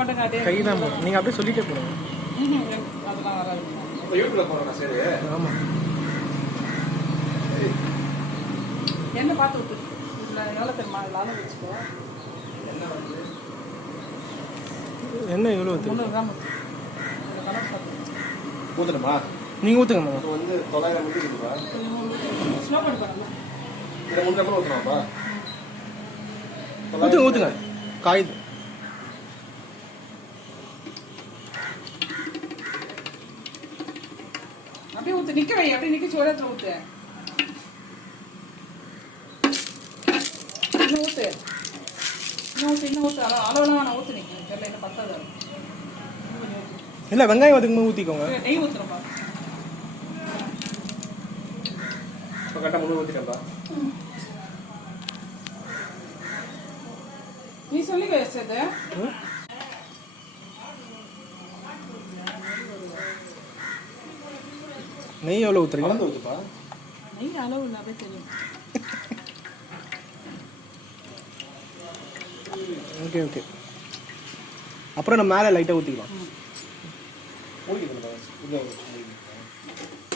மட்டும் காட்டி கை தான் போடும். நீங்கள் அப்படியே சொல்லிட்டே போடுங்க. அதெல்லாம் வராது. யூடியூப்ல போறேன் சரி. ஆமாம். என்ன பார்த்து விட்டு இதில் எவ்வளோ தெரியுமா இதில் வச்சுக்கோ. என்ன எவ்வளோ 300 கிராம் ஊத்துறமா? நீங்கள் ஊற்றுங்க. இப்போ வந்து 900 மில்லி இருக்குப்பா. ஸ்லோ பண்ணி பாருங்க. இதை 3 கிராம் ஊற்றணும்ப்பா. ஊற்றுங்க ஊற்றுங்க. காயுது. அப்படியே ஊற்று நிற்க வை. அப்படியே நிற்க சோளத்தில் ஊற்று. இன்னும் ஊற்று. இன்னும் ஊற்று. அளவெல்லாம் நான் ஊற்று நிற்கிறேன். தெரியல என்ன பத்தாது. இல்லை வெங்காயம் அதுக்கு ஊற்றிக்கோங்க. நெய் ஊற்றுறப்பா. இப்போ கரெக்டாக 300 ஊற்றிட்டேன்ப்பா. நீ சொல்லி வச்சது நெய் எவ்வளோ ஊற்றுறீங்க? கலந்து ஊற்றுப்பா. நெய் அளவு இல்லை அப்படியே தெரியும். Okay okay. அப்புறம் நம்ம மேலே லைட்டாக ஊற்றிக்கலாம்.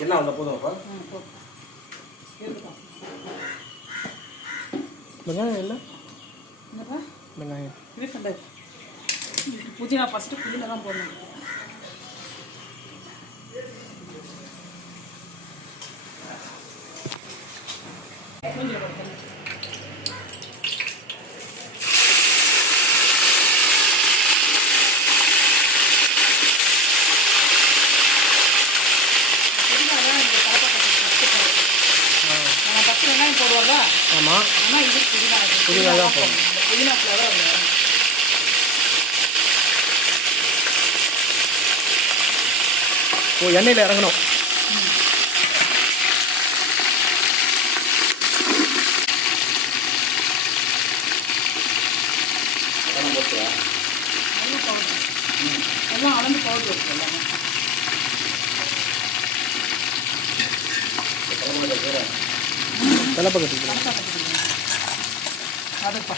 என்ன வந்தால் போதும்ப்பா? வெங்காயம் இல்லை? என்னப்பா வெங்காயம் புதினா ஃபஸ்ட்டு புதினா தான் போடணும். வெங்காயம் போடுவாங்க. ஆமாம். ஆனால் இது புதினா தான் போடணும். புதினா ஃப்ளவர் ஓ எண்ணெயில் இறங்கணும். எல்லாம் அளந்து பவுடர் வச்சு எல்லாமே தலைப்பா கட்டிக்கலாம். அதுப்பா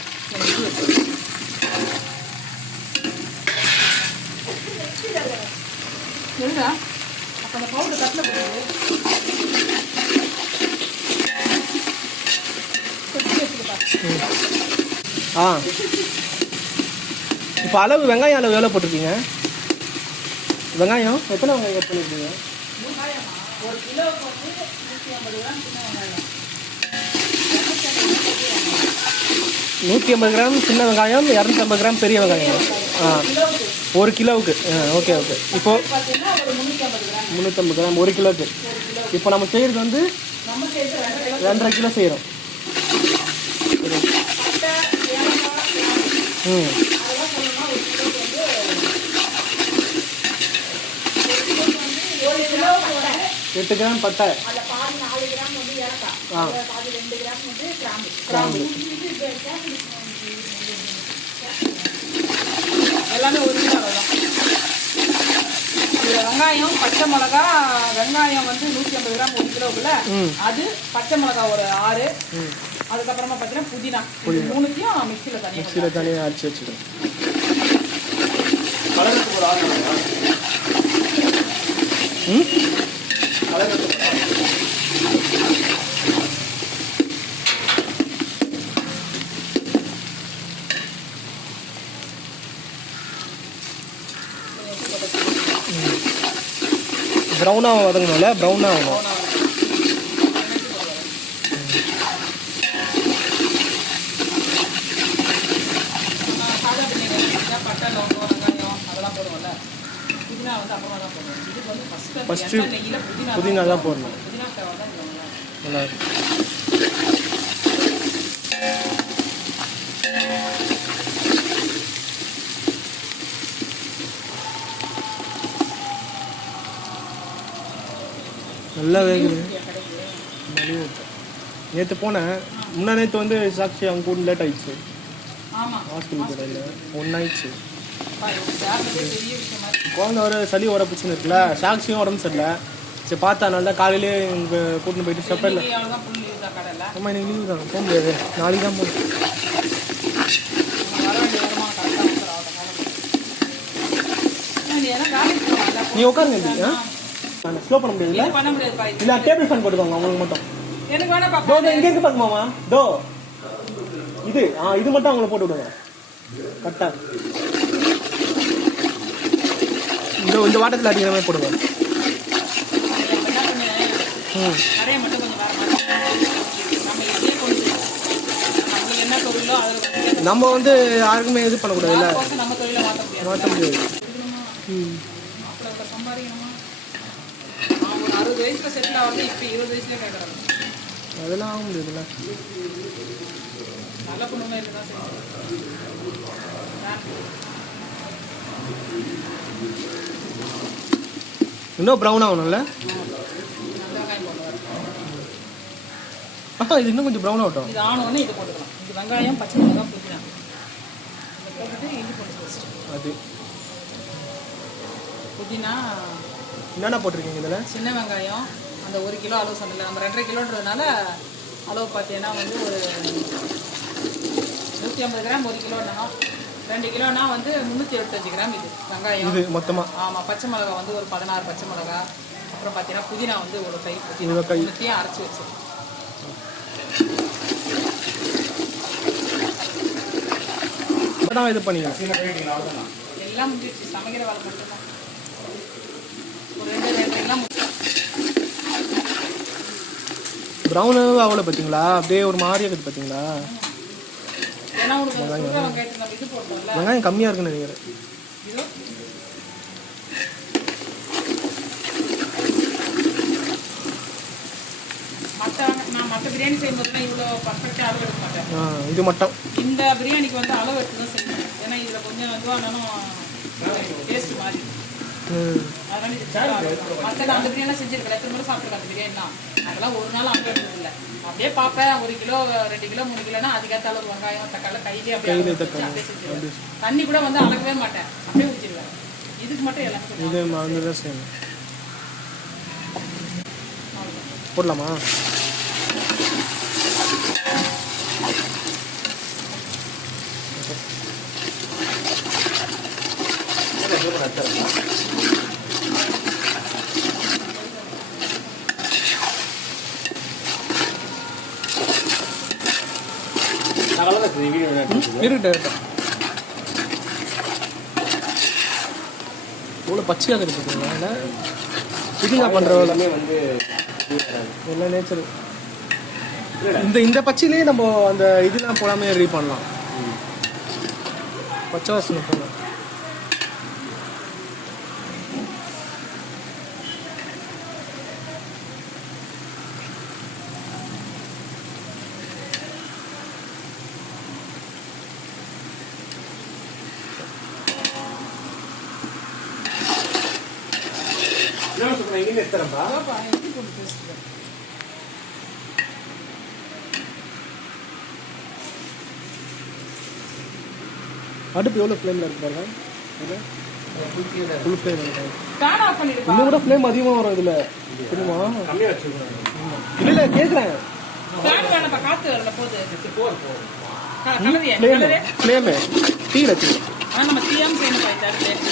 எழுதா அப்போ அந்த பவுடர் தட்டில் போடுது ஆ இப்போ அளவு வெங்காயம் அளவு எவ்வளோ போட்டிருக்கீங்க? வெங்காயம் எத்தனை வெங்காயம் கட் பண்ணியிருக்கீங்க? 1 கிலோவுக்கு வந்து 150 கிராம் சின்ன வெங்காயம். 150 கிராம் சின்ன வெங்காயம், 250 கிராம் பெரிய வெங்காயம். ஆ 1 கிலோவுக்கு. Okay okay. இப்போ பார்த்தீங்கன்னா ஒரு 350 கிராம். 350 கிராம் 1 கிலோவுக்கு. இப்போ நம்ம செய்கிறது வந்து நம்ம சேர்த்து 2.5 கிலோ செய்கிறோம். ம் அதெல்லாம் சொல்லணும்னா 1 கிலோவுக்கு வந்து 1 கிலோவுக்கு வந்து 8 கிராம் பட்டை. அதில் பாதி 4 கிராம் வந்து ஏலக்காய். பாதி 2 கிராம் வந்து கிராம்பு. எல்லாமே 1 கிலோ தான். வெங்காயம் பச்சை மிளகா வெங்காயம் வந்து 150 கிராம் 1 கிலோவுக்குள்ள அது பச்சை மிளகா ஒரு 6. அதுக்கப்புறமா பார்த்தீங்கன்னா புதினா மூணுத்தையும் மிக்சியில் தனியாக அரைச்சி வச்சுக்கணும். கலருக்கு ஒரு ஆள் கலருக்கு ப்ரௌனாக வதங்கணும்ல? ப்ரௌனாக ஆகணும். பட்டை லவங்கம் வெங்காயம் அதெல்லாம் போடுவோம்ல. புதினா வந்து அப்புறமா தான் போடுவோம். இதுக்கு வந்து ஃபஸ்ட்டு நெய்யில் புதினா தான் போடணும். புதினா ஃப்ளவர் தான் நல்லா இருக்கும். நல்லா வேகுது. நேற்று போனேன். நேற்று வந்து சாட்சி அவங்க கூட லேட் ஆயிடுச்சு. ஹாஸ்பிட்டல் போயிடல 1 ஆயிடுச்சு. குழந்தை ஒரு சளி உடம்புச்சுன்னு இருக்குல்ல. சாட்சியும் உடம்பு சரியில்லை. சரி பார்த்தா நல்லா காலையிலே இங்கே கூட்டின்னு போயிட்டு செப்பரில். ஆமாம் இன்னைக்கு லீவு தான். போக முடியாது. நாளைக்கு தான் போகணும். ஏன்னா வேலைக்கு போவாங்க. நீ உட்காருங்க இப்படி. நான் ஸ்லோ பண்ண முடியாதுல்ல? இது பண்ண முடியாதுப்பா. இல்லை டேபிள் ஃபேன் போட்டுக்கோங்க உங்களுக்கு மட்டும். எனக்கு வேணாப்பா. தோ இங்கே இருக்கு பாருங்க மாமா. தோ இது இது மட்டும் அவங்கள போட்டு விடுங்க கரெக்டாக. இந்த வாட்டத்தில் அடிக்கிற மாதிரி போடுங்க. நிறைய மட்டும் கொஞ்சம் வேற மாதிரி நம்ம இதே கொண்டு நம்ம என்ன தொழிலோ அதில் நம்ம வந்து யாருக்குமே இது பண்ணக்கூடாது இல்லை, நம்ம தொழிலை மாற்ற முடியாது. அப்புறம் சம்பாதிக்கணுமா? ஒரு 60 வயசுல செட்டில் ஆகுது, இப்போ 20 வயசுல கேட்குறாங்க. அதெல்லாம் ஆக முடியாதுல்ல. நல்ல பொண்ணுமே இருக்குதான் சரி. இன்னும் ப்ரௌன் ஆகணும்ல? நல்ல வெங்காயம் போடுவார். இது இன்னும் கொஞ்சம் ப்ரௌன் ஆகட்டும். இது ஆனோடனே இது போட்டுக்கலாம். இது வெங்காயம், பச்சை மிளகாய், புதினா இதை போட்டுட்டு இஞ்சி போட்டு வச்சுட்டு அது புதினா என்னென்ன போட்டிருக்கீங்க இதில்? சின்ன வெங்காயம் அந்த 1 கிலோ அளவு சொன்னல, நம்ம 2.5 கிலோன்றதுனால அளவு பார்த்தீங்கன்னா வந்து ஒரு 150 கிராம் 1 கிலோனா, 2 கிலோனா வந்து 375 கிராம் இது வெங்காயம். இது மொத்தமாக? ஆமாம். பச்சை மிளகா வந்து ஒரு 16 பச்சை மிளகா. அப்புறம் பார்த்தீங்கன்னா புதினா வந்து ஒரு கை புதினா அரைச்சி வச்சு இது பண்ணிக்கலாம். எல்லாம் முடிஞ்சிடுச்சு. சமைக்கிற வேலை மட்டும்தான். ஒரு 2 எல்லாம் ப்ரௌனு அவ்வளோ பார்த்தீங்களா? அப்படியே ஒரு மாதிரியா இருக்குது பார்த்தீங்களா? ஏன்னா உங்களுக்கு வெங்காயத்துக்கு நம்ம இது போட்டோம்ல, வெங்காயம் கம்மியாக இருக்குன்னு நினைக்கிறேன். இது மற்ற பிரியாணி செய்யும்போதுலாம் இவ்வளோ பர்ஃபெக்டாக அளவு எடுக்க மாட்டேன். இது மட்டும் இந்த பிரியாணிக்கு வந்து அளவு எடுத்து தான் செய்யணும். ஏன்னா இதில் கொஞ்சம் இதுவானாலும் டேஸ்ட் மாறி. அதனால மற்ற அந்த பிரியாணிலாம் செஞ்சிருக்கேன். எத்தனை முறை சாப்பிட்ருக்கேன் அந்த பிரியாணிலாம். அதெல்லாம் ஒரு நாள் அளவு எடுத்தது இல்லை. அப்படியே பார்ப்பேன். 1 கிலோ 2 கிலோ 3 கிலோனா அதுக்கேற்ற அளவு வெங்காயம் தக்காளி கையிலே அப்படியே செஞ்சிருவேன். தண்ணி கூட வந்து அளக்கவே மாட்டேன், அப்படியே ஊற்றிடுவேன். இதுக்கு மட்டும் எல்லாம் இது தான் செய்யணும். போடலாமா? இவ்வளோ பச்சையாக இருக்குதுங்களா? புதினா பண்ணுற எல்லாமே வந்து எல்லாம் நேச்சர். இந்த பச்சையிலேயே நம்ம அந்த இதெல்லாம் போடாமல் ரெடி பண்ணலாம். பச்சை வாசனை போகலாம். அடுப்பு எவ்வளோ ஃப்ளேமில் இருக்கு பாருங்க. ஃபுல் ஃப்ளேம் இன்னும் கூட ஃப்ளேம் அதிகமாக வரும் இதில். தெரியுமா? இல்லை இல்லை கேட்குறேன். ஃப்ளேமு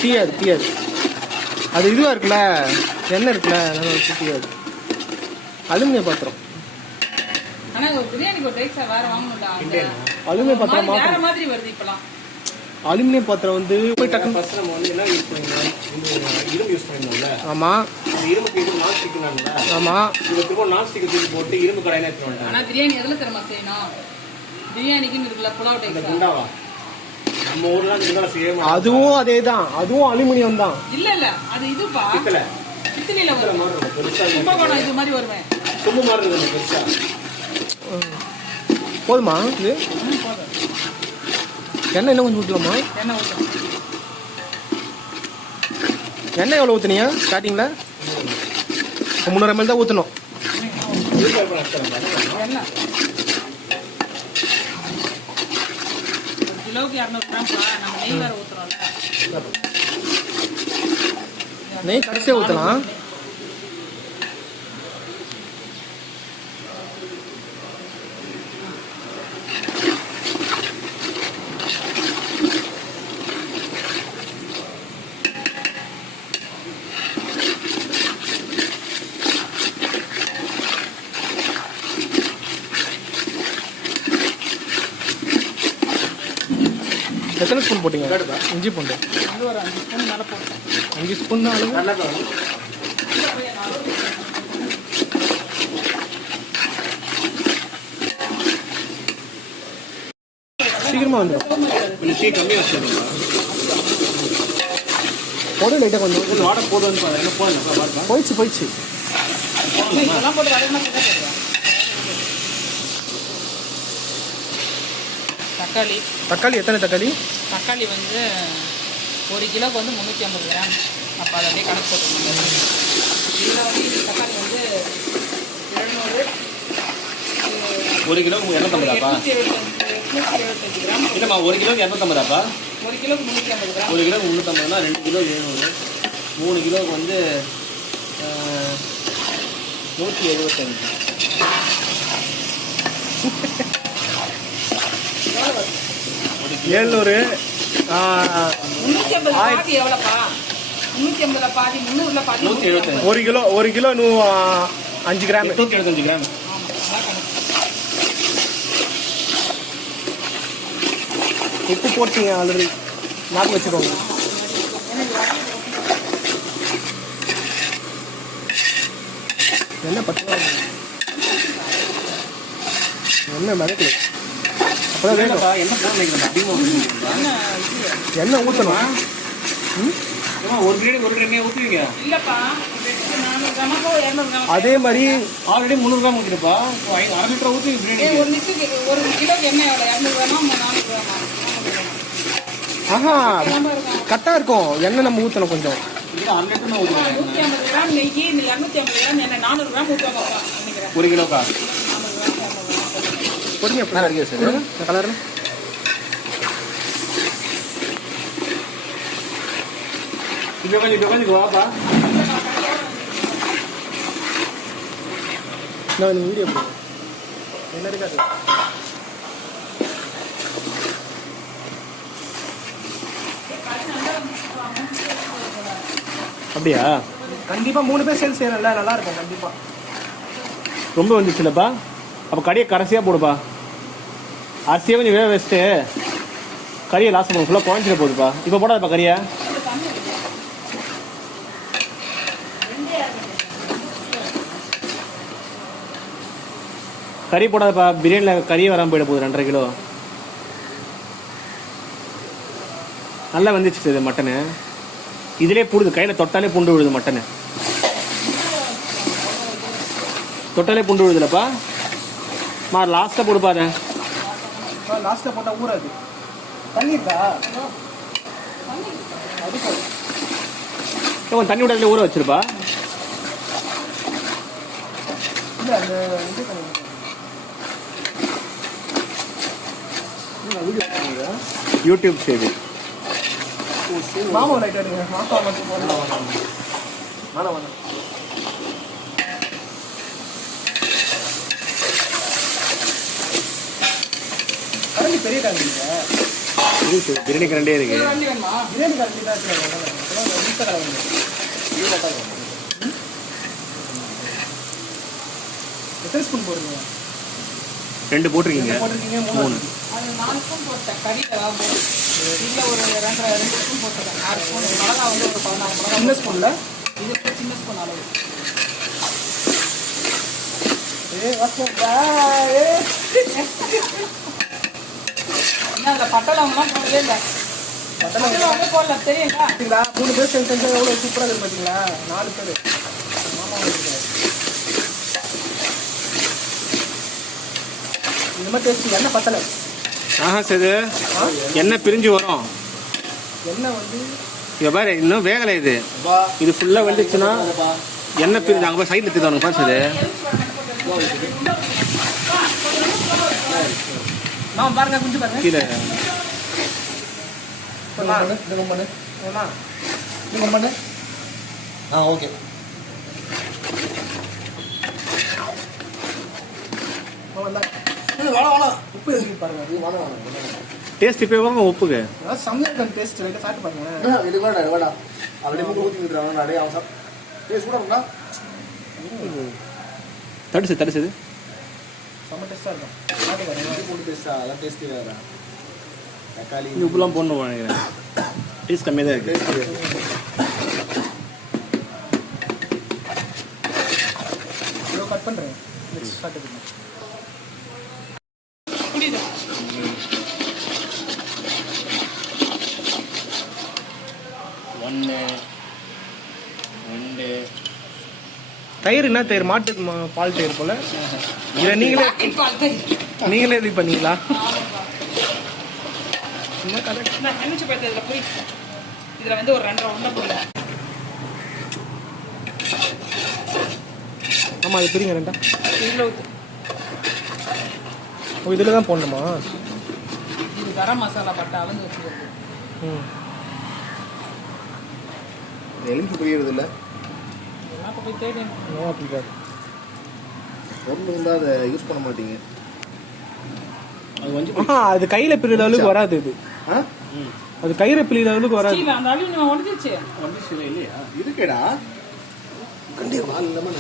டீயில் தீயாது. அது இதுவாக இருக்குல்ல, எண்ணெய் இருக்குல்ல, நல்லா வச்சு தீயாது. அலுமினிய பாத்திரம். அலுமினிய பாத்திரம் அலுமினிய பாத்திரம் வந்து போய் டக்குன்னு என்ன யூஸ் பண்ணிருந்தோம்? இரும்பு யூஸ் பண்ணிருந்தோம்ல. ஆமா. இரும்புக்கு இது நான் ஸ்டிக் நான்ல. ஆமா. இதுக்கு நான் ஸ்டிக் தூக்கி போட்டு இரும்பு கடாயில எடுத்து வந்தேன். ஆனா பிரியாணி எதுல தரமா செய்யணும்? பிரியாணிக்கு இருக்குல புலாவ் டைப். குண்டாவா? நம்ம ஊர்ல இதுல செய்யணும். அதுவும் அதேதான். அதுவும் அலுமினியம் தான். இல்ல இல்ல அது இதுப்பா. பித்தளைல வரும். கும்பகோணம் இது மாதிரி வருமே. சும்மா மாதிரி இருக்கு பெருசா. போதுமா இது? போதும். எண்ணெய் இன்னும் கொஞ்சம் ஊற்றலாமா? எண்ணெய் எவ்வளோ ஊற்றுனியா ஸ்டார்டிங்கில்? 300 ml தான் ஊற்றணும். நெய் கடைசியாக ஊற்றலாம். எத்தனை ஸ்பூன் போட்டீங்க இஞ்சி பூண்டு? வந்து ஒரு 5 ஸ்பூன் மேலே போட்டேன். 5 ஸ்பூன் அளவு. சீக்கிரமா வந்துடும். கொஞ்சம் டீ கம்மியாக வச்சுருக்கீங்களா? போடு லைட்டாக கொஞ்சம் வாட்டர் போடுன்னு பாருங்க. போடலாம் போயிடுச்சு. இதெல்லாம் போட்டு வதக்கினா போடுறேன். தக்காளி எத்தனை தக்காளி? தக்காளி வந்து 1 கிலோக்கு வந்து 350 கிராம். அப்போ அதை அப்படியே கணக்கு போட்டுருக்கோம். இதில் வந்து தக்காளி வந்து 700, 1 கிலோக்கு 250 875 கிராம். இல்லைம்மா 1 கிலோக்கு 250 1 கிலோக்கு 350 கிராம். 1 கிலோக்கு 350னா 2 கிலோ 700, 3 கிலோக்கு வந்து 175. 700. 350 பாதி எவ்வளோப்பா? 350 பாதி, 300 பாதி, 175. 1 கிலோ 5 கிராம். 875 கிராம். உப்பு போட்டீங்க ஆல்ரெடி, நாக்கு வச்சுக்கோங்க. என்ன 10 ரூபா? என்ன மிளகு? அப்போதான் வேணும். என்ன போட நினைக்கிறேன் அதிகமாக எண்ணெய் ஊற்றணும். 1 கிலோக்கு 1 கிலோ ஊற்றுவீங்க? இல்லைப்பா, 400 கிராமோ 200 கிராம். அதே மாதிரி ஆல்ரெடி 300 கிராம் ஊற்றிருப்பா. 1/2 லிட்டர் ஊற்றி பிரியாணி. ஒரு லிட்டருக்கு 1 கிலோக்கு என்ன எவ்வளோ? 200 கிராமா 400 கிராமா? ஆஹா கரெக்டாக இருக்கும். எண்ணெய் நம்ம ஊற்றணும் கொஞ்சம். 1/2 லிட்டர் தான் ஊற்றுவேன். 150 கிராம் நெய், 250 கிராம் எண்ணெய், 400 கிராம் ஊற்றுவாங்கப்பா நினைக்கிறேன். 1 கிலோக்கா? பொடிங்க நல்லா இருக்கே சார். இந்த கலர் இப்போ கொஞ்சம் வாப்பா. நான் வீடியோ போடுறேன். என்ன இருக்காது? அப்படியா? கண்டிப்பாக 3 பேர் சேர்ந்து செய்யறல, நல்லா இருக்கும் கண்டிப்பாக. ரொம்ப வந்துச்சுல்லப்பா. அப்போ கறியை கடைசியாக போடுப்பா. அரிசியை கொஞ்சம் வேக வச்சுட்டு கறியை லாஸ்ட் பண்ண ஃபுல்லாக குழஞ்சிட போகுதுப்பா. இப்போ போடாதப்பா கறியை. கறி போடாதப்பா. பிரியாணியில் கறியே வராமல் போயிட போகுது. 2.5 கிலோ நல்லா வந்துச்சு இது மட்டனு. இதிலே பூடுது, கையில் தொட்டாலே பூண்டு விழுது. மட்டனு தொட்டாலே பூண்டு விழுதுலப்பா. லாஸ்ட்டாக போடுப்பா. அதை லாஸ்ட்டில் போட்டால் ஊறாது. தண்ணி இருக்கா? கொஞ்சம் தண்ணி விட ஊற வச்சிருப்பா. இல்லை அந்த இது யூடியூப் செய்தி மாமா ரைட் எடுங்க. மாசா மட்டும் போடலாம். வேணாம். கரண்டி பெரிய கரண்டி இல்லை. பிரியாணி கரண்டே இருக்கு. வண்டி வேணுமா? பிரியாணி கரண்டி தான் இருக்கு. எத்தனை ஸ்பூன் போடுறீங்க? 2 போட்டிருக்கீங்க. போட்டிருக்கீங்க 3. அது 4 ஸ்பூன் போட்டேன். கறியில் வாங்கும்போது இதில் ஒரு 2 ஸ்பூன் போட்டுருக்கேன். 6 ஸ்பூன். மிளகா வந்து ஒரு 14 மிளகா. சின்ன ஸ்பூனில் இது ஒரு சின்ன ஸ்பூன் அளவு. இன்னும் அதில் பட்டை லவங்கெல்லாம் போடவே இல்லை. பட்டை லவங்க போடல, தெரியுங்களா? பார்த்தீங்களா? 3 பேர் சேர்ந்து செஞ்சால் எவ்வளோ சூப்பராக இருக்குது பார்த்தீங்களா? 4 பேர். மாமா இந்த மாதிரி டேஸ்ட் எண்ணெய் பத்தலை. ஆஹா சரி. எண்ணெய் பிரிஞ்சு வரும். எண்ணெய் வந்து இங்கே பாரு, இன்னும் வேகலை. இது ஃபுல்லாக வந்துச்சுன்னா எண்ணெய் பிரிஞ்சு அங்கே போய் சைடில் திட்டுவானுங்க பாரு. சரி நான் பாருங்க, குஞ்சு பாருங்க. கீழே ஓகே. உப்பு எதுக்கு பாருங்க. டேஸ்ட் இப்போ வாங்க உப்புக்கு. சமையல் டேஸ்ட் லைட்டாக சாப்பிட்டு பாருங்க. இது வேடா அப்படியே ஊற்றி விட்டுறாங்க. நிறைய அவசரம் டேஸ்ட் கூட இருக்குண்ணா. தடுசு செம்ம டேஸ்ட்டாக இருக்கும். சாப்பிட்டு பாருங்க. டேஸ்டா அதெல்லாம் டேஸ்டி வேறு. தக்காளி இது உப்புலாம் போடணும் நினைக்கிறேன். டேஸ்ட் கம்மியாக தான் இருக்குது. கட் பண்ணுறேன். நெக்ஸ்ட் ஸ்டார்ட் பண்ணுங்க. புரியுது. ஒன்று 2 தயிர் என்ன தயிர்? மாட்டு பால் தயிர் போல. இதை நீங்களே இது பண்ணீங்களா? சும்மா கரெக்ட். நான் நினைச்சு பார்த்தேன் இதில் போய் இதில் வந்து ஒரு 2.5 உருண்டை போடல. ஆமாம் அது பிரிங்க ரெண்டா. இதில் ஊற்று. ஓ இதில் தான் போடணுமா? இது கரம் மசாலா பட்டை அளந்து வச்சுக்கிறது. ம். எலும்பு புரியறது இல்லை. இதெல்லாம் போய் தேடி நோ அப்படிக்காது. பொருள் இருந்தால் அதை யூஸ் பண்ண மாட்டீங்க. அது வந்து அது கையில் பிரிகிற அளவுக்கு வராது இது. ஆ அது கையில் பிரிகிற அளவுக்கு வராது. ஸ்டீல் அந்த அலுமினியம் உடஞ்சிச்சு. வந்து இல்லையா? இருக்கேடா கண்டிப்பாக வால் இல்லாமல்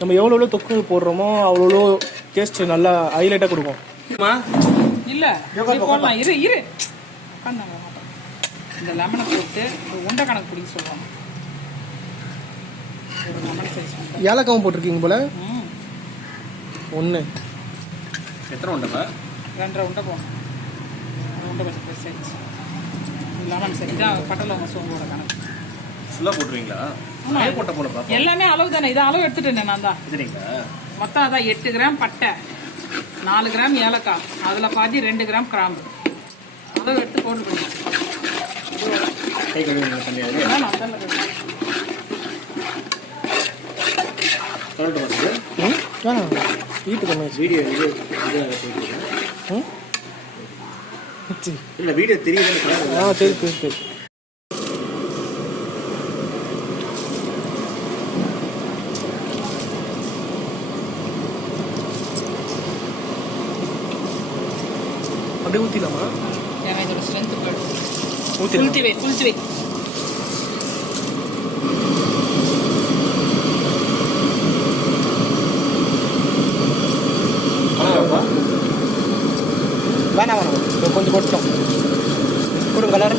நம்ம எவ்வளோ தொக்கு போடுறோமோ அவ்வளோ டேஸ்ட் நல்லா ஹைலைட்டாக கொடுக்கும். இல்ல போடலாம். இரு பண்ணாங்க. இந்த லெமனை போட்டு ஒரு உண்டை கணக்கு பிடிக்க சொல்லுவாங்க. ஒரு லெமன் சைஸ் ஏலக்காவும் போட்டிருக்கீங்க போல. 1 எத்தனை உண்டப்பா? 2.5 உண்டை போடணும். உண்டை கொஞ்சம் பெருசாகிடுச்சு. லெமன் சைஸ் தான் பட்டலவங்க சோம்போட கணக்கு. ஃபுல்லாக போட்டுருவீங்களா? போட்ட போல பார்ப்போம். எல்லாமே அளவு தானே. இதை அளவு எடுத்துட்டேன் நான் தான். இதுங்களா? மொத்தம் அதான் 8 கிராம் பட்டை, 4 கிராம் ஏலக்காய், அதில் பாதி 2 கிராம் கிராம்பு அளவு எடுத்து போட்டு கை கழுவி தண்ணியாக சொல்லிட்டு வந்து வீட்டுக்கு என்ன வீடியோ இல்லை வீடியோ தெரியுது. சரி. அப்படியே ஊற்றிடலாமா? ஏன்னா இதோட ஸ்ட்ரென்த்து போயிடும். ஊற்றிடலாம். குளிச்சு வை. வேணாம் கொஞ்சம் கொட்டோம் கொடுங்க கலர்.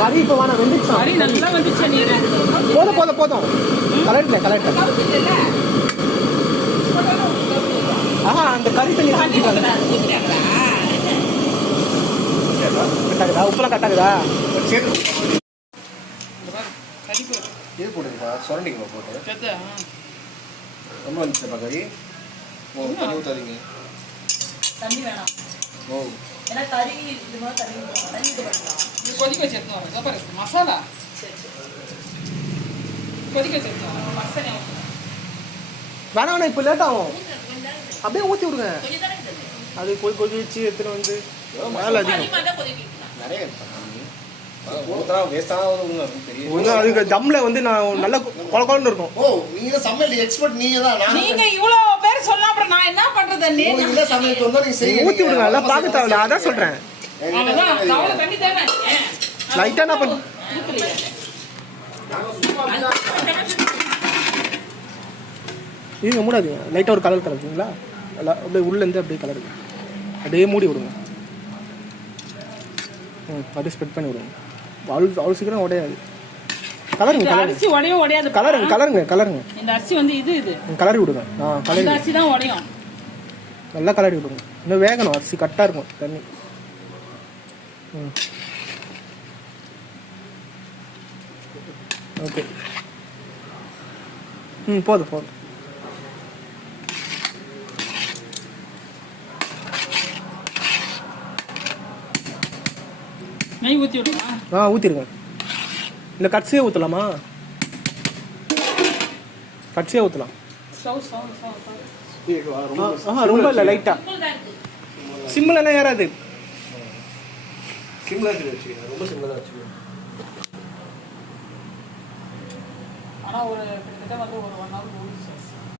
கறி இப்போ வேணாம் வெந்துச்சு. கறி நல்லா வந்துச்சு. போதும் கலெக்ட். ஆஹா அந்த கறி தண்ணி கட்டாகுதா? உப்புலாம் கட்டாகுதா? கறி போட்டு இது போட்டுங்கப்பா சுரண்டிங்கப்பா போட்டு ரொம்ப வந்துச்சுப்பா கறி. ஓ தண்ணி ஊற்றாதீங்க. தண்ணி வேணாம். ஓ ஏன்னா கறி இது மாதிரி தண்ணி கொதிக்க வச்சிருக்கோம். அப்புறம் மசாலா கொதிக்க வச்சிருக்கோம். மசாலா வேணாம் இப்போ லேட் ஆகும். அப்படியே ஊற்றி விடுங்க. அது கொதிச்சு எடுத்துட்டு வந்து மேலே அதிகம் நிறைய ஊற்றா வேஸ்டாக தெரியும். அதுக்கு தம்ல வந்து நான் நல்ல குழன்னு இருக்கும். ஓ நீங்க சமையல் எக்ஸ்பர்ட் நீங்க தான். நீங்க இவ்வளவு பேர் சொன்னா அப்புறம் நான் என்ன பண்றது? நீங்க சமையல் வந்தா நீங்க செய்யுங்க. ஊற்றி விடுங்க. நல்லா பார்க்க தேவையில்ல. அதான் சொல்றேன். தண்ணி தேவை. லைட்டா என்ன பண்ண இது மூடாதீங்க. லைட்டாக ஒரு கலர் கலக்குங்களா? அப்படியே உள்ளேருந்து அப்படியே கலர் அப்படியே மூடி விடுங்க. அப்படியே ஸ்ப்ரெட் பண்ணி விடுங்க. அவ்வளோ சீக்கிரம் உடையாது. கலருங்க அரிசி உடையும் உடையாது. கலருங்க. இந்த அரிசி வந்து இது கலரி விடுங்க. இந்த அரிசி தான் உடையும். நல்லா கலரி விடுங்க. இன்னும் வேகணும். அரிசி கட்டாக இருக்கும் தண்ணி. ஓகே போதும். நெய் ஊற்றி விடுமா? ஊற்றிருங்க. இந்த கட்ஸே ஊற்றலாமா? கட்ஸே ஊற்றலாம். ரொம்ப இல்லை, லைட்டாக. சிம்மில் ஏறாது. சிம்லா வச்சுக்கோங்க, ரொம்ப சிம்லா தான் வச்சுக்கோங்க. ஆனால் ஒரு கிட்டத்தட்ட வந்து ஒரு 1 hour ஓடிச்சு.